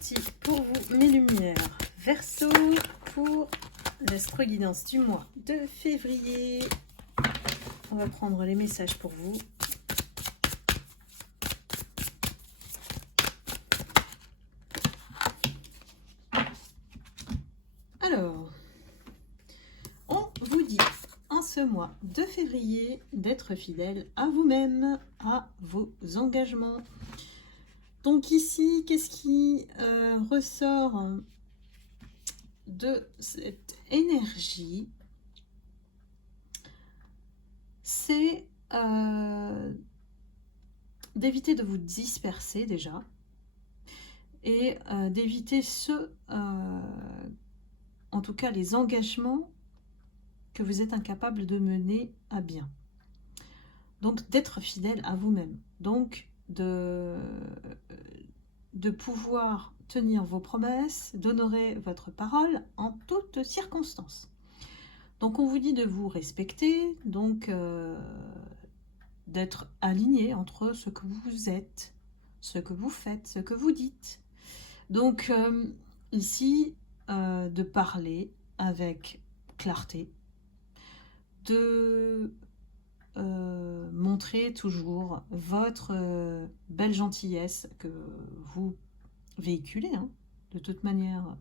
parti pour vous, mes lumières. Verseau, pour l'astro guidance du mois de février. On va prendre les messages pour vous. Alors, on vous dit en ce mois de février d'être fidèle à vous-même, à vos engagements. Donc ici, qu'est-ce qui ressort de cette énergie? C'est d'éviter de vous disperser déjà et d'éviter en tout cas les engagements que vous êtes incapable de mener à bien. Donc d'être fidèle à vous-même. Donc de pouvoir tenir vos promesses, d'honorer votre parole en toutes circonstances. Donc on vous dit de vous respecter, donc d'être aligné entre ce que vous êtes, ce que vous faites, ce que vous dites. Donc ici, de parler avec clarté, de montrer toujours votre belle gentillesse que vous véhiculez, hein, de toute manière,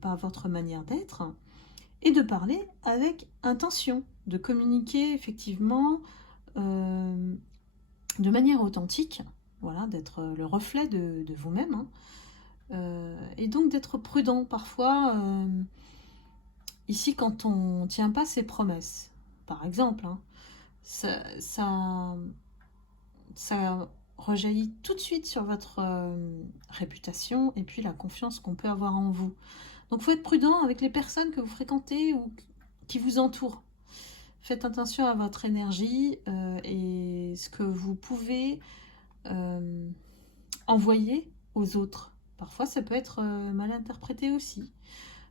par votre manière d'être, et de parler avec intention, de communiquer effectivement de manière authentique, voilà, d'être le reflet de vous-même, hein, et donc d'être prudent parfois. Ici, quand on ne tient pas ses promesses, par exemple, hein, ça rejaillit tout de suite sur votre réputation et puis la confiance qu'on peut avoir en vous. Donc, il faut être prudent avec les personnes que vous fréquentez ou qui vous entourent. Faites attention à votre énergie et ce que vous pouvez envoyer aux autres. Parfois, ça peut être mal interprété aussi.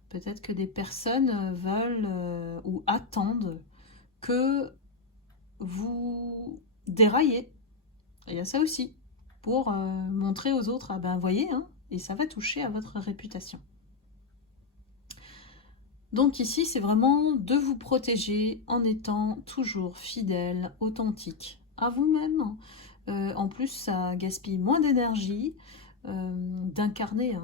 Peut-être que des personnes veulent ou attendent que vous déraillez. Il y a ça aussi, pour montrer aux autres, ah ben voyez, hein, et ça va toucher à votre réputation. Donc ici, c'est vraiment de vous protéger en étant toujours fidèle, authentique à vous-même. En plus, ça gaspille moins d'énergie d'incarner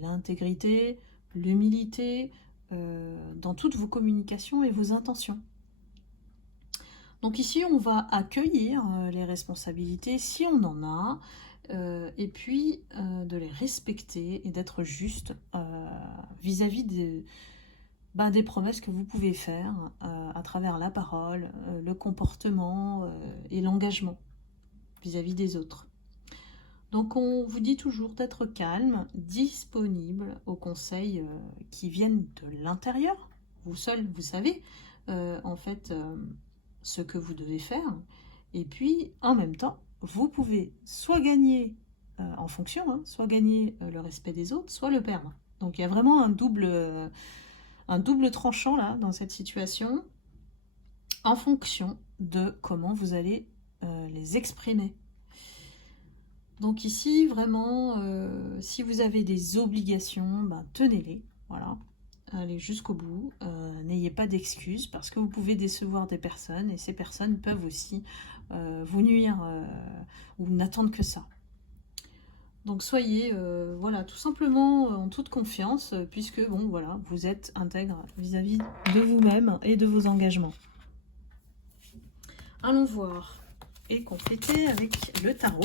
l'intégrité, l'humilité dans toutes vos communications et vos intentions. Donc ici, on va accueillir les responsabilités si on en a, et puis de les respecter et d'être juste vis-à-vis des promesses que vous pouvez faire à travers la parole, le comportement et l'engagement vis-à-vis des autres. Donc on vous dit toujours d'être calme, disponible aux conseils qui viennent de l'intérieur. Vous seul, vous savez en fait ce que vous devez faire. Et puis en même temps, vous pouvez soit gagner en fonction, soit gagner le respect des autres, soit le perdre. Donc il y a vraiment un double tranchant là dans cette situation en fonction de comment vous allez les exprimer. Donc ici, vraiment, si vous avez des obligations, tenez-les, voilà, allez jusqu'au bout, n'ayez pas d'excuses parce que vous pouvez décevoir des personnes et ces personnes peuvent aussi vous nuire ou n'attendre que ça. Donc soyez, voilà, tout simplement en toute confiance puisque, bon, voilà, vous êtes intègre vis-à-vis de vous-même et de vos engagements. Allons voir et compléter avec le tarot.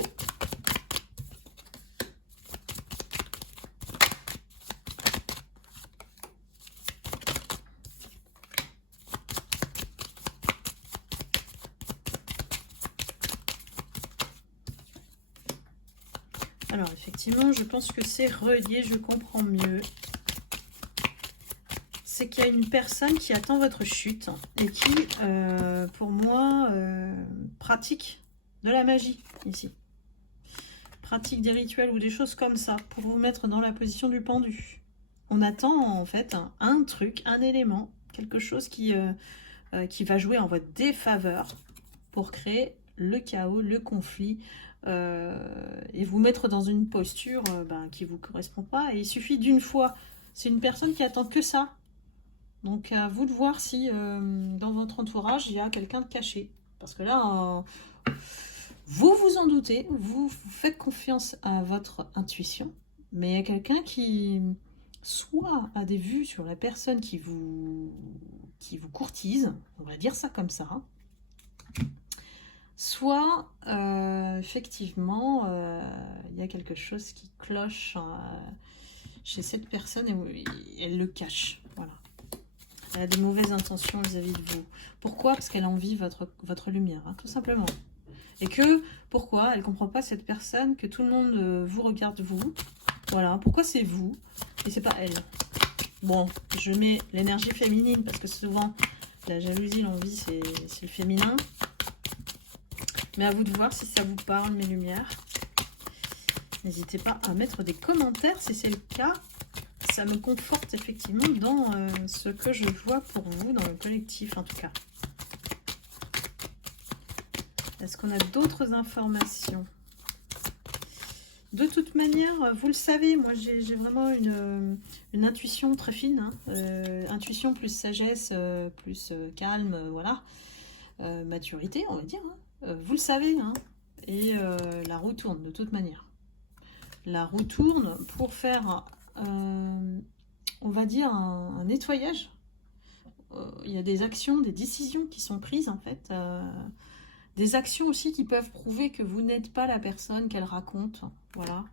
Alors effectivement, je pense que c'est relié, je comprends mieux. C'est qu'il y a une personne qui attend votre chute et qui, pour moi, pratique de la magie ici. Pratique des rituels ou des choses comme ça pour vous mettre dans la position du pendu. On attend en fait un truc, un élément, quelque chose qui va jouer en votre défaveur pour créer le chaos, le conflit, et vous mettre dans une posture qui ne vous correspond pas. Et il suffit d'une fois. C'est une personne qui attend que ça. Donc à vous de voir si dans votre entourage, il y a quelqu'un de caché. Parce que là, vous vous en doutez, vous faites confiance à votre intuition, mais il y a quelqu'un qui soit a des vues sur la personne qui vous courtise, on va dire ça comme ça, soit effectivement il y a quelque chose qui cloche chez cette personne et elle le cache. Voilà. Elle a des mauvaises intentions vis-à-vis de vous. Pourquoi? Parce qu'elle envie votre lumière, hein, tout simplement. Et que, pourquoi? Elle ne comprend pas cette personne, que tout le monde vous regarde vous. Voilà, pourquoi c'est vous et c'est pas elle? Bon, je mets l'énergie féminine parce que souvent, la jalousie, l'envie, c'est le féminin. Mais à vous de voir si ça vous parle, mes lumières. N'hésitez pas à mettre des commentaires si c'est le cas. Ça me conforte effectivement dans ce que je vois pour vous, dans le collectif en tout cas. Est-ce qu'on a d'autres informations? De toute manière, vous le savez, moi j'ai vraiment une intuition très fine. Hein. Intuition plus sagesse, plus calme, voilà. Maturité, on va dire. Hein. Vous le savez. Hein. Et la roue tourne de toute manière. La roue tourne pour faire, on va dire, un nettoyage. Il y a des actions, des décisions qui sont prises en fait. Des actions aussi qui peuvent prouver que vous n'êtes pas la personne qu'elle raconte. Voilà.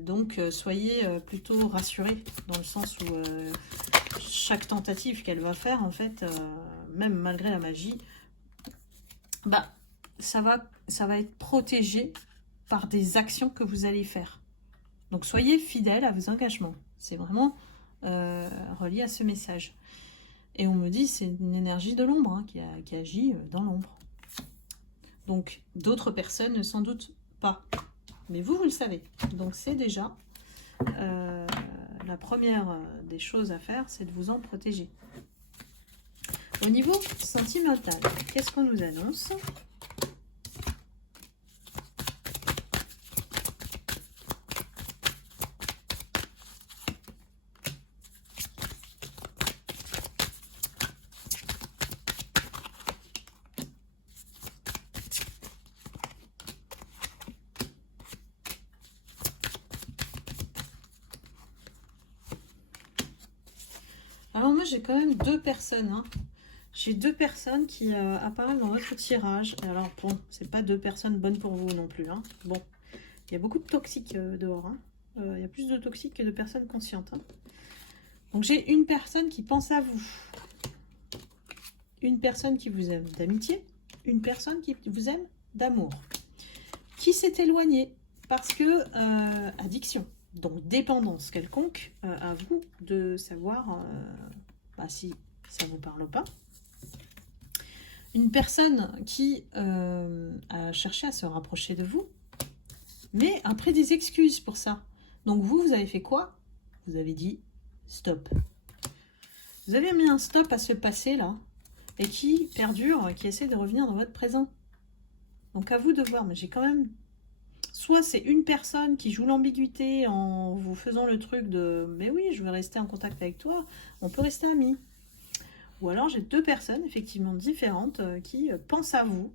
Donc, soyez plutôt rassurés dans le sens où chaque tentative qu'elle va faire, en fait, même malgré la magie, ça va être protégé par des actions que vous allez faire. Donc, soyez fidèles à vos engagements. C'est vraiment relié à ce message. Et on me dit, c'est une énergie de l'ombre hein, qui agit dans l'ombre. Donc, d'autres personnes ne s'en doutent pas. Mais vous, vous le savez. Donc, c'est déjà la première des choses à faire, c'est de vous en protéger. Au niveau sentimental, qu'est-ce qu'on nous annonce ? Alors moi j'ai quand même deux personnes. Hein. J'ai deux personnes qui apparaissent dans votre tirage. Alors bon, c'est pas deux personnes bonnes pour vous non plus. Hein. Bon, il y a beaucoup de toxiques dehors. Hein. Il y a plus de toxiques que de personnes conscientes. Hein. Donc j'ai une personne qui pense à vous. Une personne qui vous aime d'amitié. Une personne qui vous aime d'amour. Qui s'est éloignée parce que addiction. Donc, dépendance quelconque, à vous de savoir si ça ne vous parle pas. Une personne qui a cherché à se rapprocher de vous, mais a pris des excuses pour ça. Donc, vous avez fait quoi? Vous avez dit stop. Vous avez mis un stop à ce passé, là, et qui perdure, qui essaie de revenir dans votre présent. Donc, à vous de voir, mais j'ai quand même... Soit c'est une personne qui joue l'ambiguïté en vous faisant le truc de « mais oui, je veux rester en contact avec toi, on peut rester amis ». Ou alors j'ai deux personnes effectivement différentes qui pensent à vous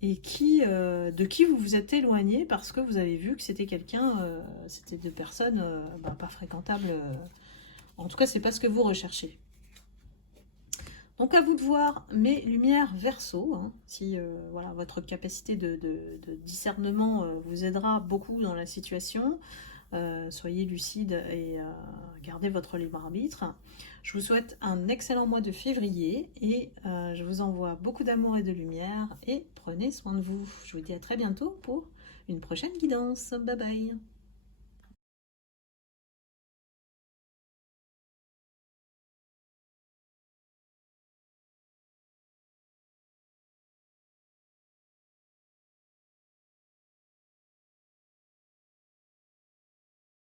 et de qui vous vous êtes éloigné parce que vous avez vu que c'était quelqu'un, c'était deux personnes pas fréquentables. En tout cas, c'est pas ce que vous recherchez. Donc à vous de voir mes lumières Verseau, hein, si voilà, votre capacité de discernement vous aidera beaucoup dans la situation. Soyez lucide et gardez votre libre arbitre. Je vous souhaite un excellent mois de février et je vous envoie beaucoup d'amour et de lumière et prenez soin de vous. Je vous dis à très bientôt pour une prochaine guidance. Bye bye.